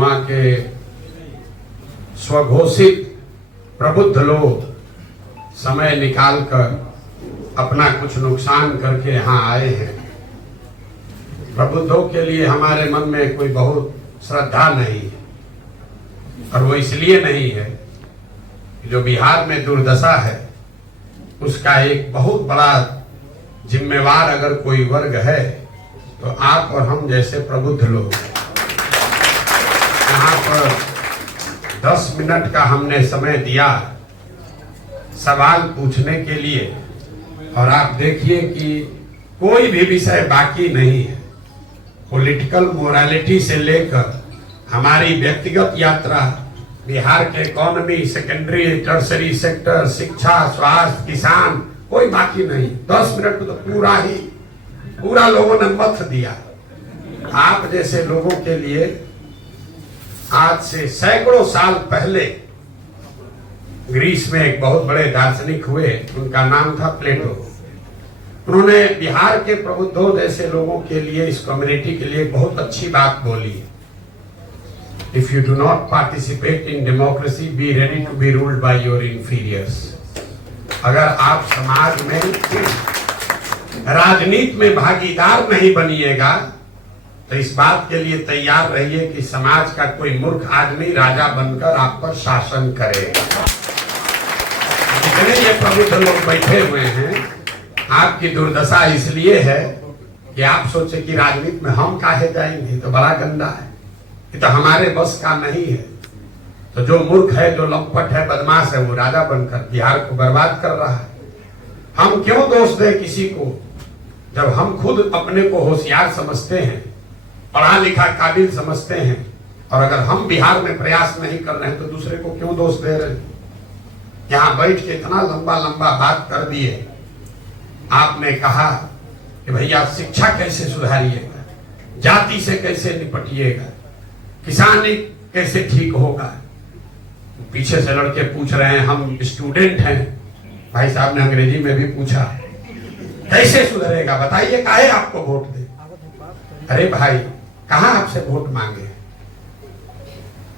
वहाँ के स्वघोषित प्रबुद्ध लोग समय निकालकर अपना कुछ नुकसान करके यहाँ आए हैं। प्रबुद्धों के लिए हमारे मन में कोई बहुत श्रद्धा नहीं है, और वो इसलिए नहीं है कि जो बिहार में दुर्दशा है उसका एक बहुत बड़ा जिम्मेवार अगर कोई वर्ग है तो आप और हम जैसे प्रबुद्ध लोग। यहाँ पर 10 मिनट का हमने समय दिया सवाल पूछने के लिए, और आप देखिए कि कोई भी विषय बाकी नहीं है। पॉलिटिकल मोरालिटी से लेकर हमारी व्यक्तिगत यात्रा, बिहार के इकोनॉमी, सेकेंडरी टर्सरी सेक्टर, शिक्षा, स्वास्थ्य, किसान, कोई बाकी नहीं। 10 मिनट में तो पूरा लोगों ने मत दिया। आप जैसे लोगों के लिए आज से सैकड़ों साल पहले ग्रीस में एक बहुत बड़े दार्शनिक हुए, उनका नाम था प्लेटो। उन्होंने बिहार के प्रबुद्धों जैसे लोगों के लिए, इस कम्युनिटी के लिए बहुत अच्छी बात बोली। If you do not participate in democracy, be ready to be ruled by your inferiors. अगर आप समाज में, राजनीति में भागीदार नहीं बनिएगा तो इस बात के लिए तैयार रहिए कि समाज का कोई मूर्ख आदमी राजा बनकर आप पर शासन करेगा। जितने ये प्रबुद्ध लोग बैठे हुए हैं, आपकी दुर्दशा इसलिए है कि आप सोचे कि राजनीति में हम काहे जाएंगे, तो बड़ा गंदा है, ये तो हमारे बस का नहीं है। तो जो मूर्ख है, जो लंपट है, बदमाश है, वो राजा बनकर बिहार को बर्बाद कर रहा है। हम क्यों दोष दें किसी को, जब हम खुद अपने को होशियार समझते हैं, पढ़ा लिखा काबिल समझते हैं, और अगर हम बिहार में प्रयास नहीं कर रहे हैं तो दूसरे को क्यों दोष दे रहे हैं। यहाँ बैठ के इतना लंबा बात कर दिए। आपने कहा कि भैया शिक्षा कैसे सुधारिएगा, जाति से कैसे निपटिएगा, किसानी कैसे ठीक होगा। पीछे से लड़के पूछ रहे हैं, हम स्टूडेंट हैं। भाई साहब ने अंग्रेजी में भी पूछा, कैसे सुधरेगा बताइए, काहे आपको वोट दे। अरे भाई, कहां आपसे वोट मांगे।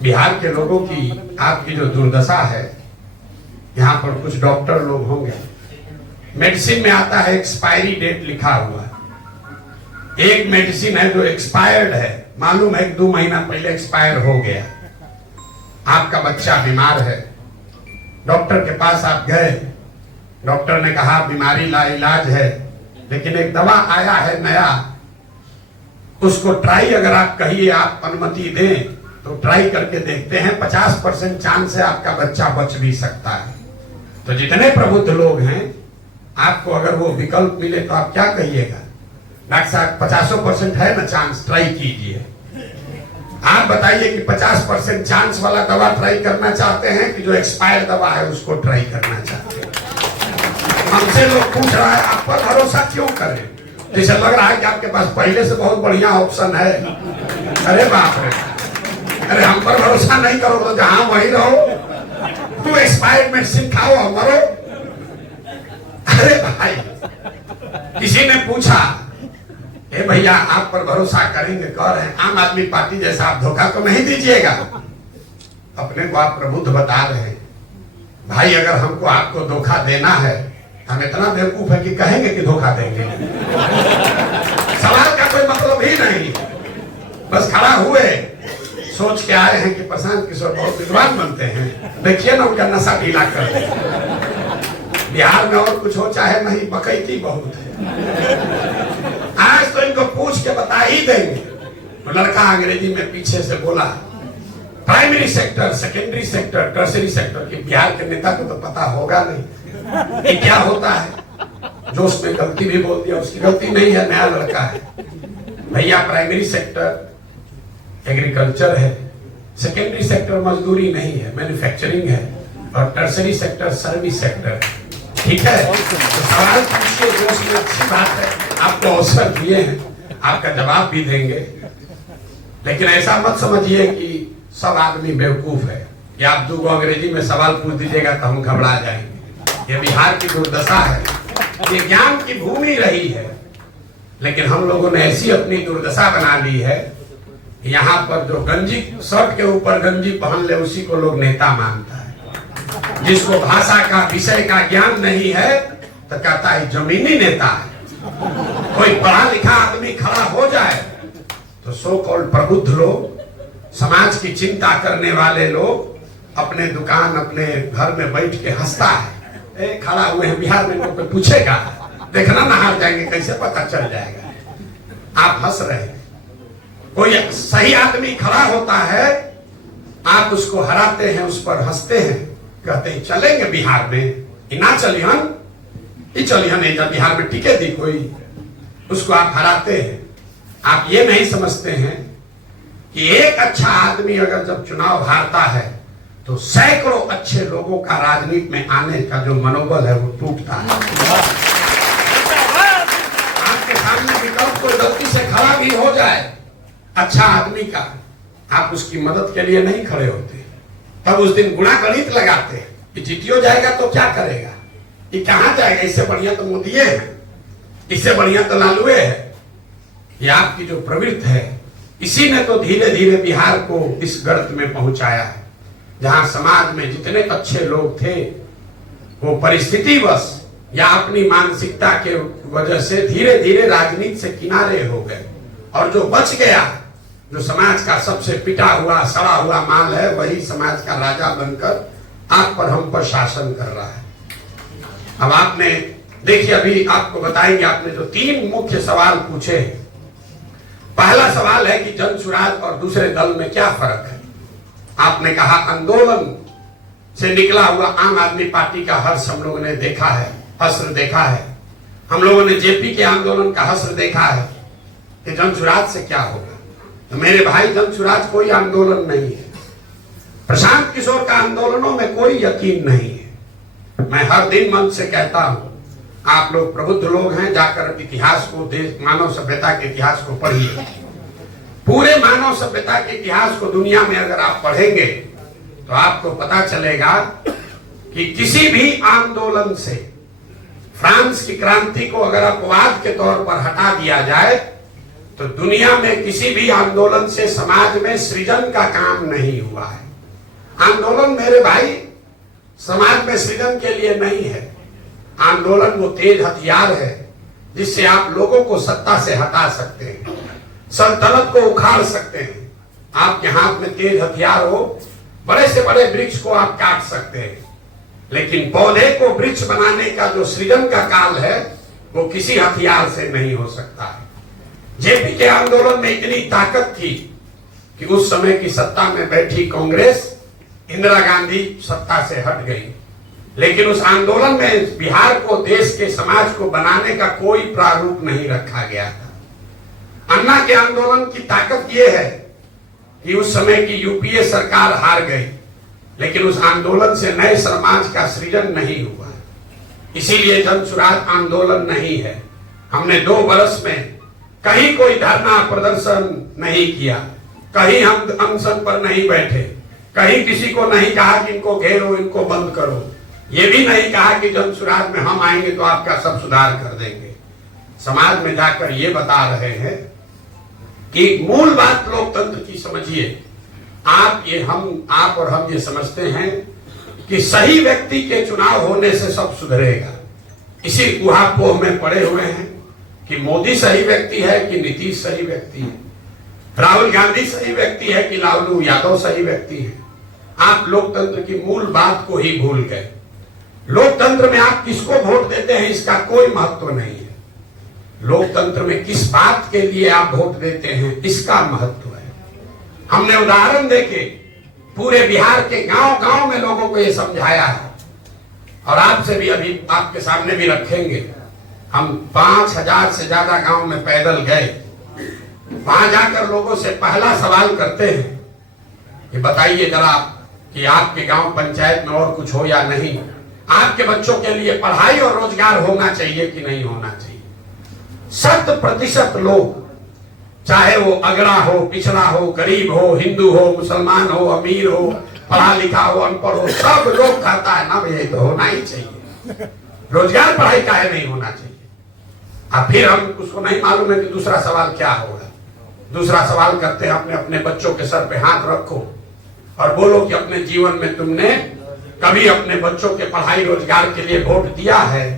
बिहार के लोगों की, आपकी जो दुर्दशा है, यहाँ पर कुछ डॉक्टर लोग होंगे, मेडिसिन में आता है एक्सपायरी डेट लिखा हुआ। एक मेडिसिन है जो एक्सपायर्ड है, मालूम है 2 महीना पहले एक्सपायर हो गया। आपका बच्चा बीमार है, डॉक्टर के पास आप गए, डॉक्टर ने कहा बीमारी ला इलाज है, लेकिन एक दवा आया है नया, उसको ट्राई अगर आप कहिए, आप अनुमति दें तो ट्राई करके देखते हैं, 50% चांस है आपका बच्चा बच भी सकता है। तो जितने प्रबुद्ध लोग हैं, आपको अगर वो विकल्प मिले तो आप क्या कहिएगा, डॉक्टर साहब 50% है ना चांस, ट्राई कीजिए। आप बताइए कि 50% चांस वाला दवा ट्राई करना चाहते हैं कि जो एक्सपायर दवा है उसको ट्राई करना चाहते हैं। हमसे लोग पूछ रहा है आप पर भरोसा क्यों करें, जैसे लग रहा है कि आपके पास पहले से बहुत बढ़िया ऑप्शन है। अरे बाप रे, अरे हम पर भरोसा नहीं करो तो जहां वहीं रहो, तू एक्सपायर्ड मेडिसिन खाओ और मरो। अरे भाई, किसी ने पूछा, ए भैया आप पर भरोसा करेंगे, कह रहे हैं आम आदमी पार्टी जैसा आप धोखा तो नहीं दीजिएगा। अपने को आप प्रबुद्ध बता रहे हैं। भाई अगर हमको आपको धोखा देना है, हम इतना बेवकूफ है कि कहेंगे कि धोखा देंगे। सवाल का कोई मतलब ही नहीं, बस खड़ा हुए, सोच के आए हैं कि प्रशांत किशोर बहुत विद्वान बनते हैं, देखिए ना उनका नशा ढीला कर दे। बिहार में और कुछ हो चाहे नहीं, बकैती बहुत है। आज तो इनको पूछ के बता ही देंगे। तो लड़का अंग्रेजी में पीछे से बोला, primary sector, secondary sector, tertiary sector की बिहार के नेता को तो पता होगा नहीं कि क्या होता है। जो उसमें गलती भी बोल दिया, उसकी गलती नहीं है, नया लड़का है। भैया प्राइमरी सेक्टर एग्रीकल्चर है, सेकेंडरी सेक्टर मजदूरी नहीं है, मैन्युफैक्चरिंग है, और टर्सरी सेक्टर सर्विस सेक्टर है। ठीक है, तो सवाल पूछिए, जो उसमें अच्छी बात है, आपको अवसर दिए हैं, आपका जवाब भी देंगे। लेकिन ऐसा मत समझिए कि सब आदमी बेवकूफ है कि आप 2 अंग्रेजी में सवाल पूछ दीजिएगा तो हम घबरा जाएंगे। ये बिहार की दुर्दशा है, ये ज्ञान की भूमि रही है, लेकिन हम लोगों ने ऐसी अपनी दुर्दशा बना ली है यहाँ पर जो गंजी शर्ट के ऊपर गंजी पहन ले उसी को लोग नेता मानता है। जिसको भाषा का विषय का ज्ञान नहीं है तो कहता है जमीनी नेता है। कोई पढ़ा लिखा आदमी खड़ा हो जाए तो सो कॉल्ड प्रबुद्ध लोग, समाज की चिंता करने वाले लोग अपने दुकान अपने घर में बैठ के हंसता है। खड़ा हुए हैं बिहार में, कोई पूछेगा देखना ना हार जाएंगे कैसे पता चल जाएगा। आप हंस रहे हैं। कोई सही आदमी खड़ा होता है, आप उसको हराते हैं, उस पर हंसते हैं, कहते हैं चलेंगे बिहार में, ना चलिहन बिहार में टिके दी कोई, उसको आप हराते हैं। आप ये नहीं समझते हैं कि एक अच्छा आदमी अगर जब चुनाव हारता है तो सैकड़ों अच्छे लोगों का राजनीति में आने का जो मनोबल है वो टूटता है। आपके सामने विकल्प कोई गलती से खड़ा भी हो जाए अच्छा आदमी का, आप उसकी मदद के लिए नहीं खड़े होते। तब उस दिन गुणा गणित लगाते हैं कि जीतियो जाएगा तो क्या करेगा, ये कहां जाएगा, इससे बढ़िया तो मोदी है, इससे बढ़िया तो लालू है। ये आपकी जो प्रवृत्ति है इसी ने तो धीरे धीरे बिहार को इस गर्त में पहुंचाया है, जहां समाज में जितने अच्छे लोग थे वो परिस्थितिवश या अपनी मानसिकता के वजह से धीरे धीरे राजनीति से किनारे हो गए। और जो बच गया, जो समाज का सबसे पिटा हुआ सड़ा हुआ माल है, वही समाज का राजा बनकर आप पर हम पर शासन कर रहा है। अब आपने देखिए, अभी आपको बताएंगे, आपने जो 3 मुख्य सवाल पूछे हैं। पहला सवाल है कि जन सुराज और दूसरे दल में क्या फर्क है। आपने कहा आंदोलन से निकला हुआ आम आदमी पार्टी का हर्ष हम लोगों ने देखा है, हश्र देखा है। हम लोगों ने जेपी के आंदोलन का हश्र देखा है कि जन सुराज से क्या होगा। तो मेरे भाई, जन सुराज कोई आंदोलन नहीं है। प्रशांत किशोर का आंदोलनों में कोई यकीन नहीं है। मैं हर दिन मन से कहता हूं, आप लोग प्रबुद्ध लोग हैं, जाकर इतिहास को, देश मानव सभ्यता के इतिहास को पढ़िए। पूरे मानव सभ्यता के इतिहास को दुनिया में अगर आप पढ़ेंगे तो आपको पता चलेगा कि किसी भी आंदोलन से, फ्रांस की क्रांति को अगर अपवाद के तौर पर हटा दिया जाए तो दुनिया में किसी भी आंदोलन से समाज में सृजन का काम नहीं हुआ है। आंदोलन मेरे भाई समाज में सृजन के लिए नहीं है। आंदोलन वो तेज हथियार है जिससे आप लोगों को सत्ता से हटा सकते हैं, सल्तनत को उखाड़ सकते हैं। आपके हाथ में तेज हथियार हो, बड़े से बड़े वृक्ष को आप काट सकते हैं, लेकिन पौधे को वृक्ष बनाने का जो सृजन का काल है वो किसी हथियार से नहीं हो सकता है। जेपी के आंदोलन में इतनी ताकत थी कि उस समय की सत्ता में बैठी कांग्रेस, इंदिरा गांधी सत्ता से हट गई, लेकिन उस आंदोलन में बिहार को, देश के समाज को बनाने का कोई प्रारूप नहीं रखा गया था। अन्ना के आंदोलन की ताकत यह है कि उस समय की यूपीए सरकार हार गई, लेकिन उस आंदोलन से नए समाज का सृजन नहीं हुआ। इसीलिए जन सुराज आंदोलन नहीं है। हमने 2 वर्ष में कहीं कोई धरना प्रदर्शन नहीं किया, कहीं हम अनशन पर नहीं बैठे, कहीं किसी को नहीं कहा कि इनको घेरो, इनको बंद करो। ये भी नहीं कहा कि जन सुराज में हम आएंगे तो आपका सब सुधार कर देंगे। समाज में जाकर ये बता रहे हैं कि मूल बात लोकतंत्र की समझिए। आप और हम ये समझते हैं कि सही व्यक्ति के चुनाव होने से सब सुधरेगा। इसी ऊहापोह में पड़े हुए हैं कि मोदी सही व्यक्ति है कि नीतीश सही व्यक्ति है, राहुल गांधी सही व्यक्ति है कि लालू यादव सही व्यक्ति है। आप लोकतंत्र की मूल बात को ही भूल गए। लोकतंत्र में आप किसको वोट देते हैं इसका कोई महत्व नहीं है। लोकतंत्र में किस बात के लिए आप वोट देते हैं इसका महत्व है। हमने उदाहरण देके पूरे बिहार के गांव-गांव में लोगों को यह समझाया है, और आपसे भी अभी आपके सामने भी रखेंगे। हम 5000 से ज्यादा गांव में पैदल गए। वहां जाकर लोगों से पहला सवाल करते हैं कि बताइए जरा कि आपके गांव पंचायत में और कुछ हो या नहीं, आपके बच्चों के लिए पढ़ाई और रोजगार होना चाहिए कि नहीं होना चाहिए। 100% लोग, चाहे वो अगड़ा हो, पिछड़ा हो, गरीब हो, हिंदू हो, मुसलमान हो, अमीर हो, पढ़ा लिखा हो, अनपढ़ हो, सब लोग कहता है ना भैया तो होना ही चाहिए, रोजगार पढ़ाई काहे नहीं होना चाहिए। अब फिर हम उसको नहीं मालूम है कि दूसरा सवाल क्या होगा। दूसरा सवाल करते हैं, अपने अपने बच्चों के सर पे हाथ रखो और बोलो कि अपने जीवन में तुमने कभी अपने बच्चों के पढ़ाई रोजगार के लिए वोट दिया है।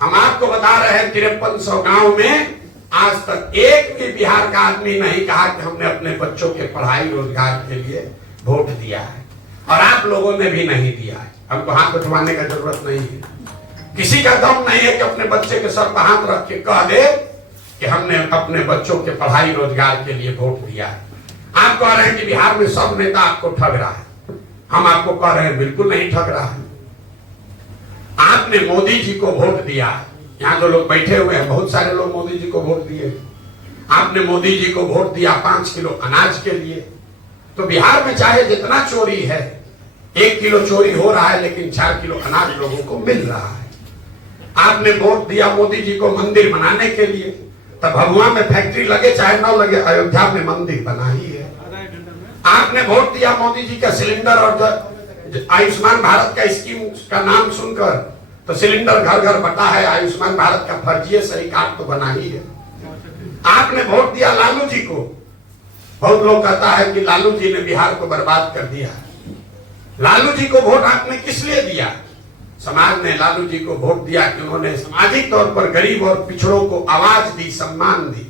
हम आपको बता रहे हैं 5300 गांव में आज तक एक भी बिहार का आदमी नहीं कहा कि हमने अपने बच्चों के पढ़ाई रोजगार के लिए वोट दिया है, और आप लोगों ने भी नहीं दिया है। हमको हाथ उठवाने का जरूरत नहीं है। किसी का दम नहीं है कि अपने बच्चे के सर पर हाथ रख के कह दे कि हमने अपने बच्चों के पढ़ाई रोजगार के लिए वोट दिया है। आप कह रहे हैं कि बिहार में सब नेता आपको ठग रहा है। हम आपको कह रहे हैं बिल्कुल नहीं ठग रहा है। आपने मोदी जी को वोट दिया। यहाँ जो लोग बैठे हुए हैं बहुत सारे लोग मोदी जी को वोट दिए। आपने मोदी जी को वोट दिया 5 किलो अनाज के लिए। तो बिहार में चाहे जितना चोरी है, 1 किलो चोरी हो रहा है लेकिन 4 किलो अनाज लोगों को मिल रहा है। आपने वोट दिया मोदी जी को मंदिर बनाने के लिए। तब भभुआ में फैक्ट्री लगे चाहे न लगे, अयोध्या में मंदिर बना ही है। आपने वोट दिया मोदी जी का सिलेंडर और आयुष्मान भारत का स्कीम का नाम सुनकर, तो सिलेंडर घर घर बटा है, आयुष्मान भारत का फर्जी सही कार्ड तो बना ही है। आपने वोट दिया लालू जी को। बहुत लोग कहता है कि लालू जी ने बिहार को बर्बाद कर दिया। लालू जी को वोट आपने किस लिए दिया? समाज ने लालू जी को वोट दिया कि उन्होंने सामाजिक तौर पर गरीब और पिछड़ों को आवाज दी, सम्मान दी।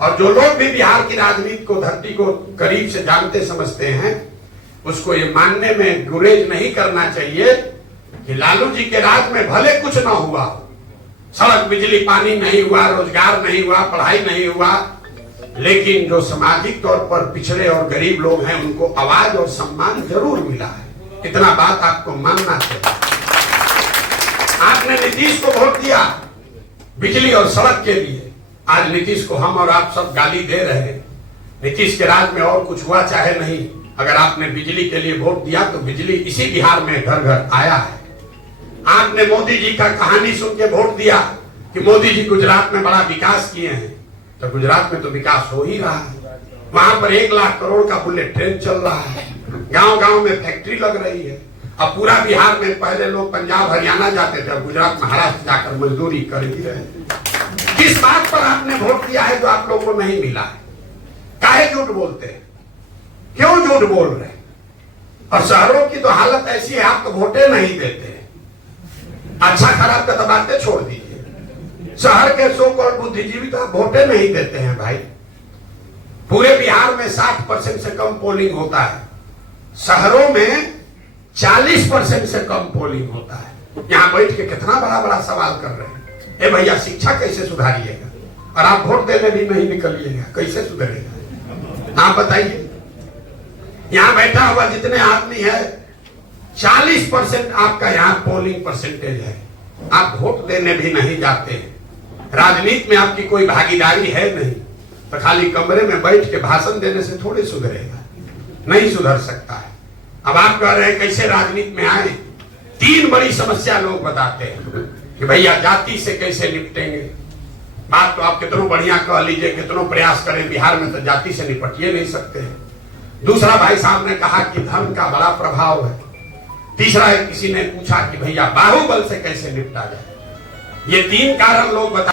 और जो लोग भी बिहार की राजनीति को, धरती को करीब से जानते समझते हैं, उसको ये मानने में गुरेज नहीं करना चाहिए कि लालू जी के राज में भले कुछ ना हुआ, सड़क बिजली पानी नहीं हुआ, रोजगार नहीं हुआ, पढ़ाई नहीं हुआ, लेकिन जो सामाजिक तौर पर पिछड़े और गरीब लोग हैं उनको आवाज और सम्मान जरूर मिला है। इतना बात आपको मानना चाहिए। आपने नीतीश को वोट दिया बिजली और सड़क के लिए। आज नीतीश को हम और आप सब गाली दे रहे हैं। नीतीश के राज में और कुछ हुआ चाहे नहीं, अगर आपने बिजली के लिए वोट दिया तो बिजली इसी बिहार में घर घर आया है। आपने मोदी जी का कहानी सुन के वोट दिया कि मोदी जी गुजरात में बड़ा विकास किए हैं, तो गुजरात में तो विकास हो ही रहा है। वहां पर 1 लाख करोड़ का बुलेट ट्रेन चल रहा है, गांव गांव में फैक्ट्री लग रही है। अब पूरा बिहार में पहले लोग पंजाब हरियाणा जाते थे, अब गुजरात महाराष्ट्र जाकर मजदूरी कर ही रहे। किस बात पर आपने वोट दिया है जो आप लोगों को नहीं मिला है? काहे झूठ बोलते हैं? क्यों झूठ बोल रहे हैं? और शहरों की तो हालत ऐसी है, आप तो वोटे नहीं देते हैं। अच्छा खराब का तो बातें छोड़ दीजिए। शहर के सो कॉल्ड बुद्धिजीवी तो आप वोटे नहीं देते हैं भाई। पूरे बिहार में 60% से कम पोलिंग होता है, शहरों में 40% से कम पोलिंग होता है। यहाँ बैठ के कितना बड़ा बड़ा सवाल कर रहे हैं। ए भैया, शिक्षा कैसे सुधारिएगा? और आप वोट देने भी नहीं निकलिएगा, कैसे सुधरेगा? आप बताइए। यहाँ बैठा हुआ जितने आदमी है 40% आपका यहाँ पोलिंग परसेंटेज है। आप वोट देने भी नहीं जाते हैं। राजनीति में आपकी कोई भागीदारी है नहीं, तो खाली कमरे में बैठ के भाषण देने से थोड़ी सुधरेगा, नहीं सुधर सकता है। अब आप कह रहे हैं कैसे राजनीति में आए? 3 बड़ी समस्या लोग बताते हैं कि भैया जाति से कैसे निपटेंगे। बात तो आप कितनों बढ़िया कह लीजिए, कितनों प्रयास करें, बिहार में तो जाति से निपटिए नहीं सकते हैं। दूसरा भाई साहब ने कहा कि धर्म का बड़ा प्रभाव है। तीसरा है किसी ने पूछा कि भैया बाहुबल से कैसे निपटा जाए। ये 3 कारण लोग बता